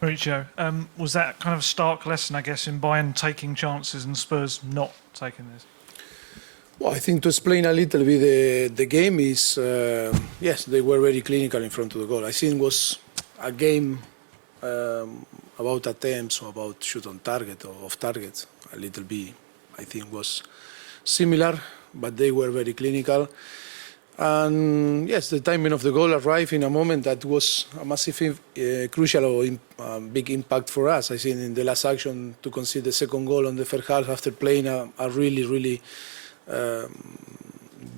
Mauricio, was that kind of a stark lesson, I guess, in Bayern taking chances and Spurs not taking this? Well, I think to explain a little bit the game is, yes, they were very clinical in front of the goal. I think it was a game about attempts or about shoot on target or off target. A little bit, I think, was similar, but they were very clinical. And yes, the timing of the goal arrived in a moment that was a massive, crucial or big impact for us. I think in the last action to concede the second goal on the first half after playing a really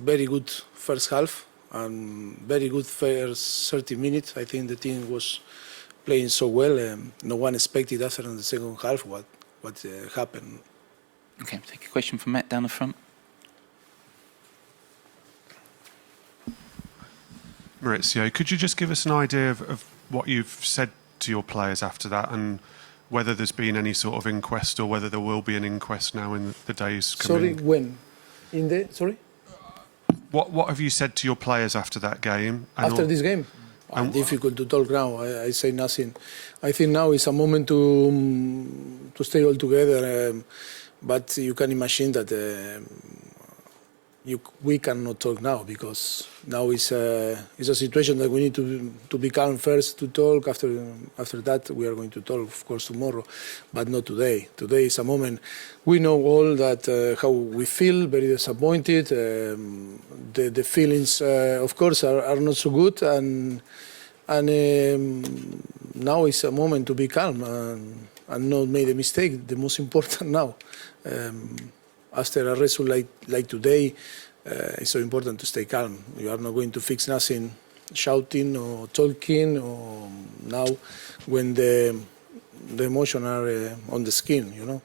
very good first half and very good first 30 minutes. I think the team was playing so well. No one expected after in the second half what happened. Okay, take a question from Matt down the front. Mauricio, could you just give us an idea of what you've said to your players after that and whether there's been any sort of inquest or whether there will be an inquest now in the days coming? Sorry, when? Sorry? What have you said to your players after that game? After this game? Difficult to talk now. I say nothing. I think now is a moment to stay all together. But you can imagine that we cannot talk now because now it's a situation that we need to be calm first to talk. After that, we are going to talk, of course, tomorrow, but not today. Today is a moment. We know all that how we feel, very disappointed. The feelings, of course, are not so good, and now is a moment to be calm and not make a mistake. The most important now. After a result like today, it's so important to stay calm. You are not going to fix nothing shouting or talking or now when the emotions are on the skin, you know.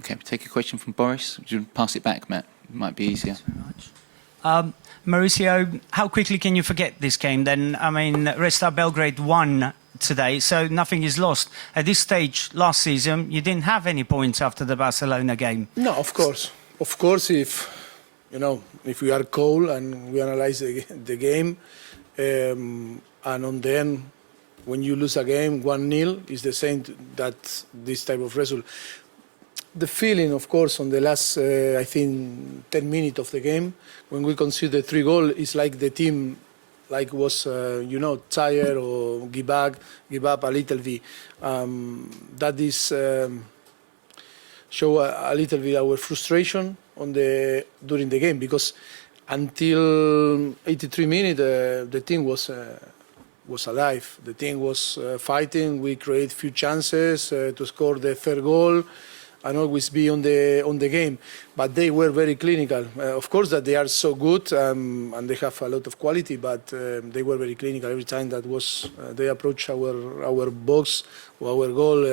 Okay, take a question from Boris. Would you pass it back, Matt? It might be easier. Thanks very much. Mauricio, how quickly can you forget this game then? I mean, Red Star Belgrade won today, so nothing is lost. At this stage, last season, you didn't have any points after the Barcelona game. No, of course. Of course, if we are cold and we analyze the game, and on the end, when you lose a game 1-0, is the same that this type of result. The feeling, of course, on the last, I think, 10 minutes of the game, when we conceded 3 goals, is like the team was, tired or give up a little bit. That is show a little bit our frustration during the game because until 83 minutes the team was alive. The team was fighting. We create few chances to score the third goal and always be on the game. But they were very clinical. Of course that they are so good and they have a lot of quality, but they were very clinical every time that they approach our box or our goal.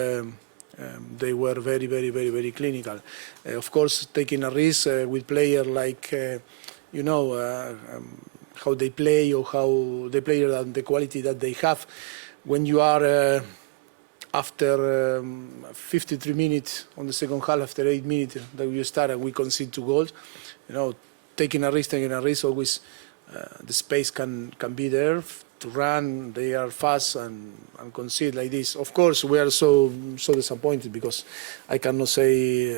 They were very clinical. Of course, taking a risk with players like how they play or how the player and the quality that they have. When you are after 53 minutes on the second half, after 8 minutes that we start and we concede 2 goals, taking a risk, always the space can be there to run. They are fast and concede like this. Of course, we are so disappointed because I cannot say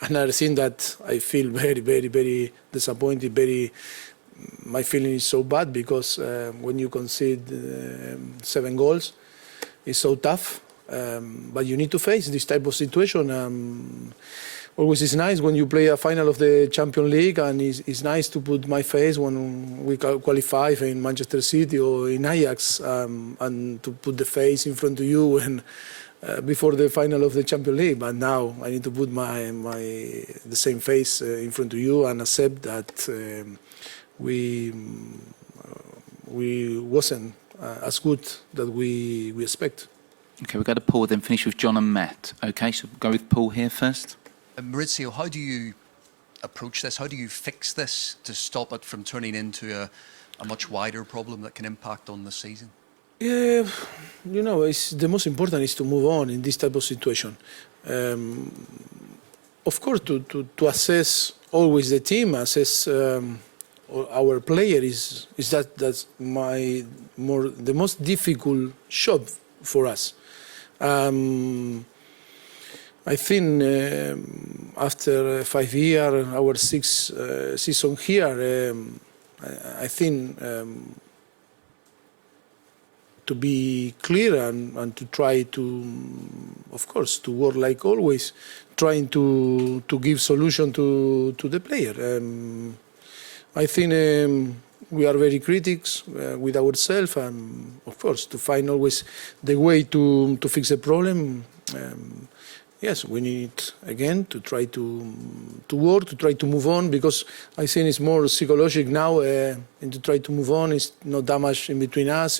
another thing that I feel very disappointed. My feeling is so bad because when you concede 7 goals, it's so tough, but you need to face this type of situation. Always it's nice when you play a final of the Champions League, and it's nice to put my face when we qualify in Manchester City or in Ajax, and to put the face in front of you when before the final of the Champions League. But now I need to put the same face in front of you and accept that we wasn't as good that we expect. Okay, we'll go to Paul, then finish with John and Matt. Okay, so we'll go with Paul here first. Mauricio, how do you approach this? How do you fix this to stop it from turning into a much wider problem that can impact on the season? Yeah, the most important is to move on in this type of situation. Of course, to assess always the team, assess our player that's the most difficult job for us. I think after 5 years, our sixth season here, I think to be clear and to try to, of course, to work like always, trying to give solution to the player. I think we are very critics with ourselves, and of course, to find always the way to fix the problem. Yes, we need again to try to work, to try to move on, because I think it's more psychological now, and to try to move on. It's not that much in between us,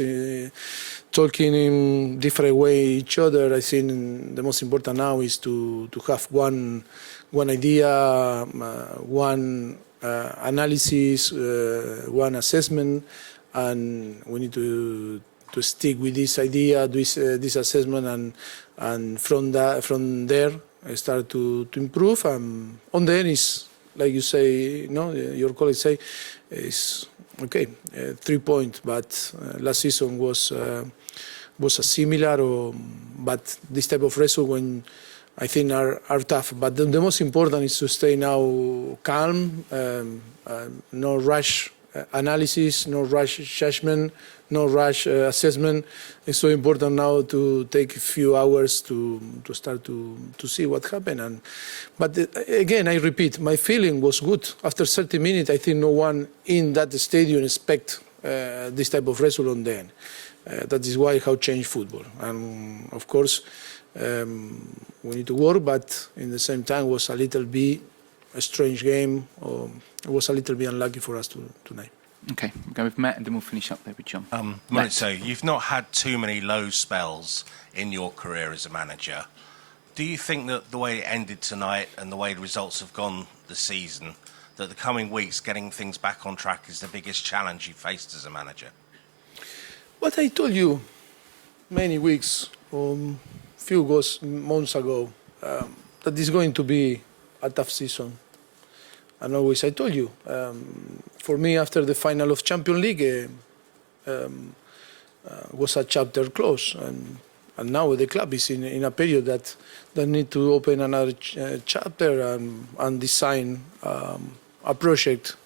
talking in different way each other. I think the most important now is to have one idea, one analysis, one assessment, and we need to stick with this idea, this assessment, and from there start to improve. And on there is, like you say, your colleagues say, is okay, 3 points, but last season was a similar, but this type of result when I think are tough. But the most important is to stay now calm, no rush analysis, no rush judgment, no rush assessment. It's so important now to take a few hours to start to see what happened. But again, I repeat, my feeling was good. After 30 minutes, I think no one in that stadium expect this type of result on the end. That is why how changed football. And of course, we need to work, but in the same time, was a little bit a strange game, or it was a little bit unlucky for us tonight. Okay, we'll go with Matt and then we'll finish up there with John. Mauricio, you've not had too many low spells in your career as a manager. Do you think that the way it ended tonight and the way the results have gone this season, that the coming weeks getting things back on track is the biggest challenge you faced as a manager? What I told you many weeks or few months ago, that is going to be a tough season. And always I told you, for me after the final of Champions League was a chapter closed, and now the club is in a period that need to open another chapter and design a project,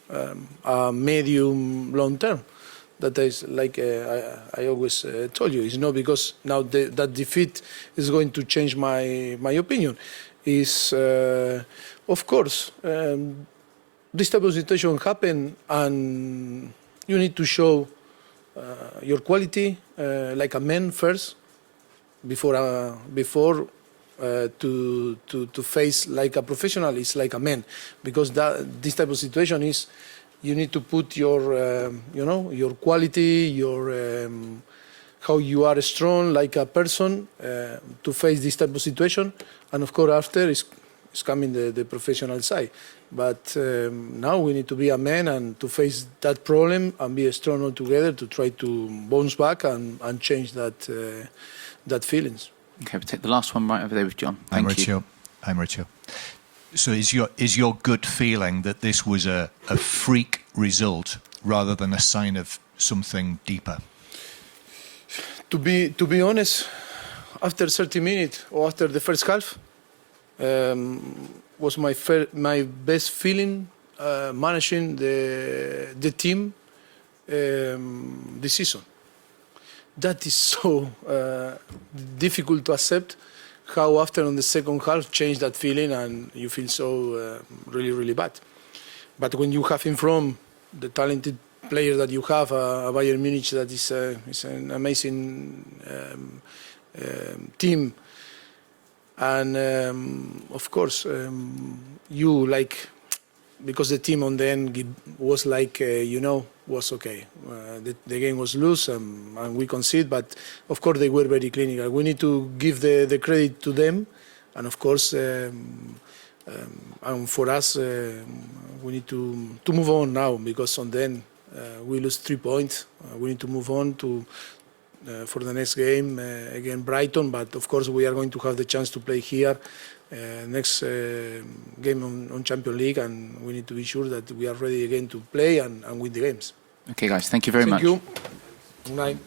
a medium long term. That is like I always told you. It's not because now that defeat is going to change my opinion. Is of course this type of situation happen, and you need to show your quality like a man first before to face like a professional is like a man, because this type of situation is you need to put your your quality, your how you are strong like a person to face this type of situation, and of course after is coming the professional side. But now we need to be a man and to face that problem and be strong all together to try to bounce back and change that feelings. Okay, we'll take the last one right over there with John. Thank you. Hi, Mauricio. So is your gut feeling that this was a freak result rather than a sign of something deeper? To be honest, after 30 minutes or after the first half, was my best feeling managing the team this season. That is so difficult to accept. How after on the second half change that feeling and you feel so really, really bad. But when you have in front the talented player that you have, Bayern Munich, that is an amazing team. And of course, you like, because the team on the end was like, was okay. The game was loose and we conceded, but of course they were very clinical. We need to give the credit to them, and of course, and for us, we need to move on now, because on the end we lose 3 points. We need to move on to for the next game against Brighton, but of course we are going to have the chance to play here next game on Champions League, and we need to be sure that we are ready again to play and win the games. Okay, guys, thank you very much. Thank you. Good night.